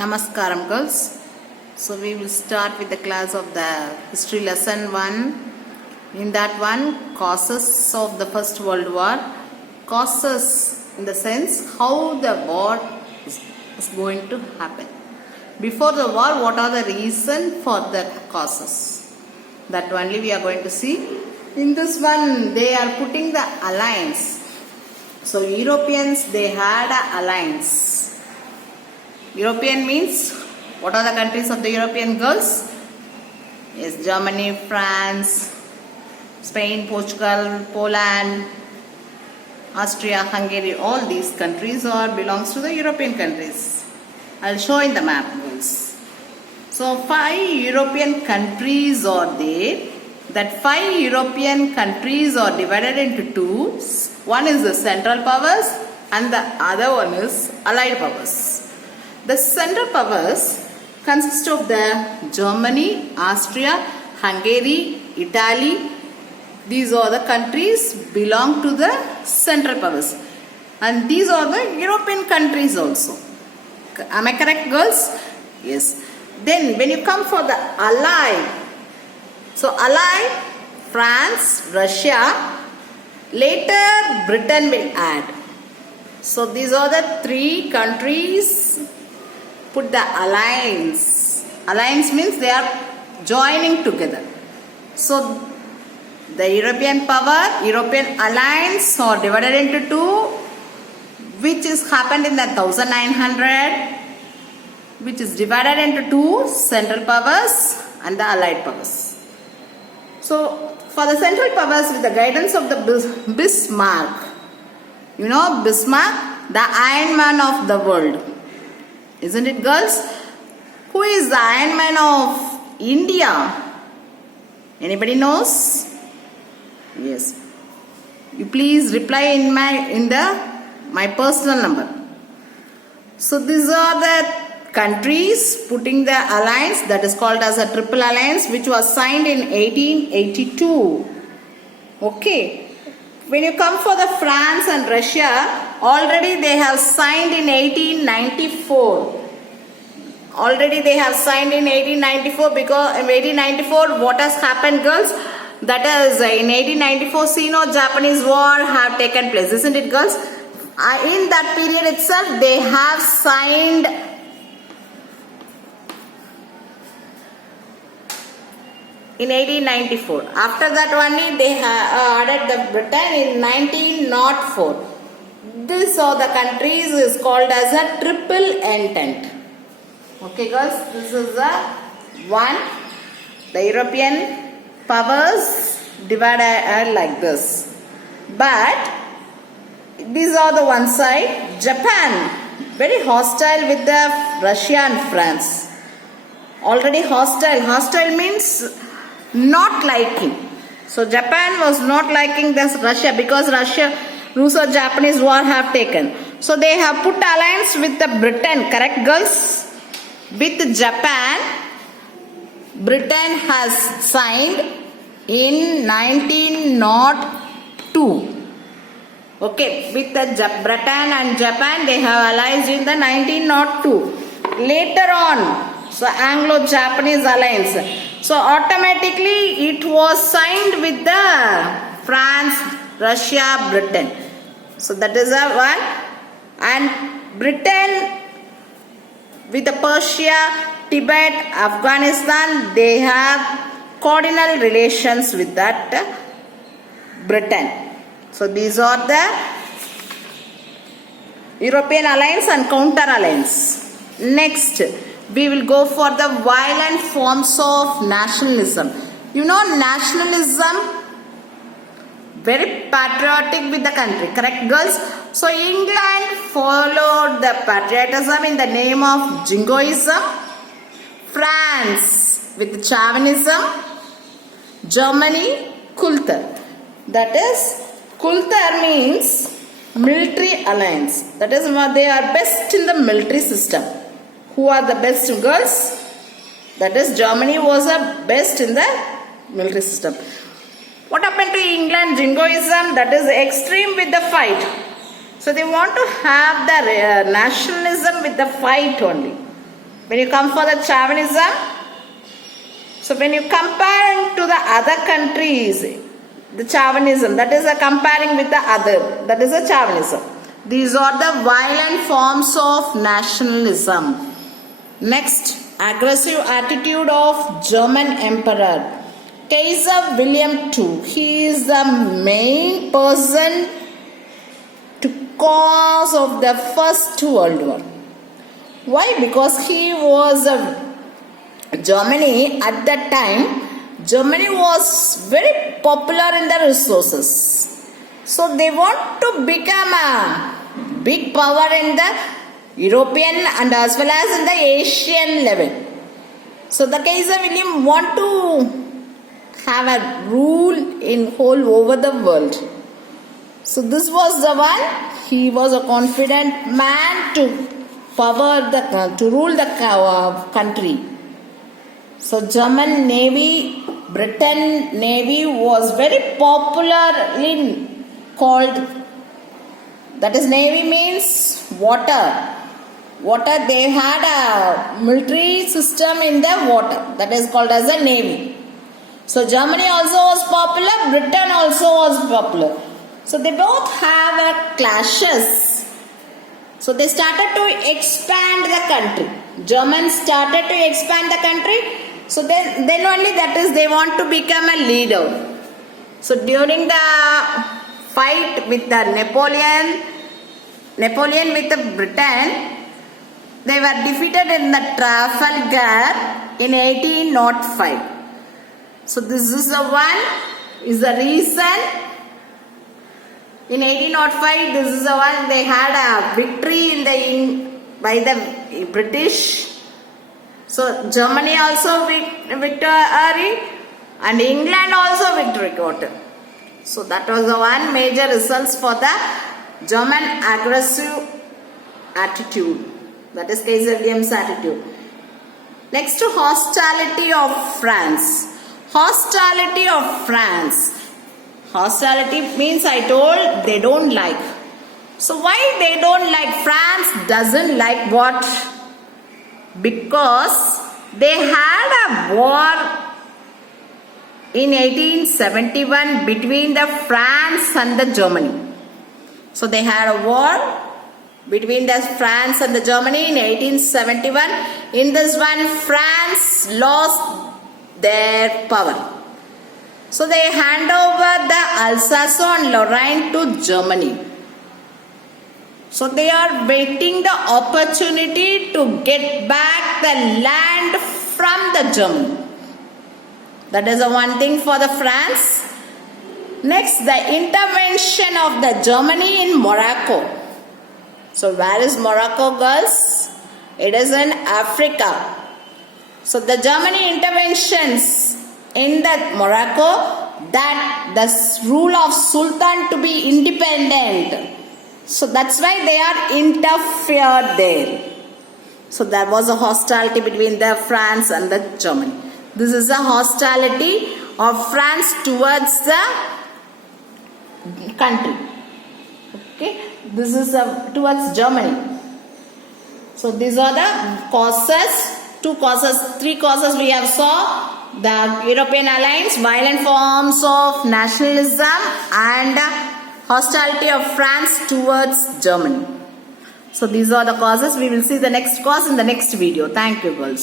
Namaskaram girls. So we will start with the class of the history lesson 1. In that one, causes of the First World War. Causes in the sense how the war is going to happen. Before the war, what are the reason for the causes? That only we are going to see. In this one, they are putting the alliance. So Europeans, they had an alliance. European means, what are the countries of the European girls? Yes, Germany, France, Spain, Portugal, Poland, Austria, Hungary, all these countries belongs to the European countries. I'll show in the map, girls. So 5 European countries are there. That 5 European countries are divided into two. One is the Central Powers and the other one is Allied Powers. The Central Powers consist of the Germany, Austria, Hungary, Italy. These are the countries belong to the Central Powers. And these are the European countries also. Am I correct, girls? Yes. Then when you come for the Allied, so Allied, France, Russia, later Britain will add. So these are the 3 countries put the alliance. Alliance means they are joining together. So the European power, European alliance are divided into 2, which is happened in the 1900, which is divided into 2 Central Powers and the Allied Powers. So for the Central Powers, with the guidance of the Bismarck, you know Bismarck, the Iron Man of the world. Isn't it, girls? Who is the Iron Man of India? Anybody knows? Yes. You please reply in my personal number. So these are the countries putting the alliance, that is called as a Triple Alliance, which was signed in 1882. Okay. When you come for the France and Russia, already they have signed in 1894. Already they have signed in 1894, because in 1894 what has happened, girls? That is in 1894 Sino-Japanese war have taken place. Isn't it, girls? In that period itself they have signed in 1894. After that only they have added the Britain in 1904. These are the countries is called as a Triple Entente. Okay, girls, this is the one. The European powers divided like this. But these are the one side. Japan, very hostile with the Russia and France. Already hostile. Hostile means not liking. So Japan was not liking this Russia, because Russo-Japanese war have taken. So they have put alliance with the Britain. Correct, girls? With Japan, Britain has signed in 1902. Okay, with the Britain and Japan, they have allied in the 1902. Later on, so Anglo-Japanese alliance. So automatically it was signed with the France, Russia, Britain. So that is a one. And Britain with the Persia, Tibet, Afghanistan, they have cardinal relations with that Britain. So these are the European alliance and counter alliance. Next, we will go for the violent forms of nationalism. You know nationalism, very patriotic with the country. Correct, girls? So England followed the patriotism in the name of jingoism. France with Chauvinism. Germany, Kultur. That is, Kultur means military alliance. That is, they are best in the military system. Who are the best, girls? That is, Germany was the best in the military system. What happened to England? Jingoism, that is extreme with the fight. So they want to have the nationalism with the fight only. When you come for the chauvinism, so when you compare to the other countries, the chauvinism, that is a comparing with the other, that is a chauvinism. These are the violent forms of nationalism. Next, aggressive attitude of German Emperor. Kaiser William II, he is the main person to cause of the First World War. Why? Because he was Germany at that time. Germany was very popular in the resources. So they want to become a big power in the European and as well as in the Asian level. So the Kaiser William want to have a rule in whole over the world. So this was the one. He was a confident man to rule the country. So German Navy, Britain Navy was very popularly called. That is, Navy means water. Water, they had a military system in the water. That is called as a Navy. So Germany also was popular, Britain also was popular. So they both have a clashes. So they started to expand the country. Germans started to expand the country. So then only, that is, they want to become a leader. So during the fight with the Napoleon with the Britain, they were defeated in the Trafalgar in 1805. So this is the one, is the reason. In 1805, this is the one, they had a victory by the British. So Germany also victory and England also victory got. So that was the one major results for the German aggressive attitude. That is Kaiser William's attitude. Next, to hostility of France. Hostility of France. Hostility means, I told, they don't like. So why they don't like? France doesn't like what? Because they had a war in 1871 between the France and the Germany. So they had a war between the France and the Germany in 1871. In this one, France lost their power. So they hand over the Alsace and Lorraine to Germany. So they are waiting the opportunity to get back the land from the Germany. That is the one thing for the France. Next, the intervention of the Germany in Morocco. So where is Morocco, girls? It is in Africa. So the Germany interventions in that Morocco, that the rule of Sultan to be independent. So that's why they are interfered there. So there was a hostility between the France and the Germany. This is a hostility of France towards the country. Okay, this is towards Germany. So these are the causes. Three causes we have saw. The European alliance, violent forms of nationalism, and hostility of France towards Germany. So these are the causes. We will see the next cause in the next video. Thank you, girls.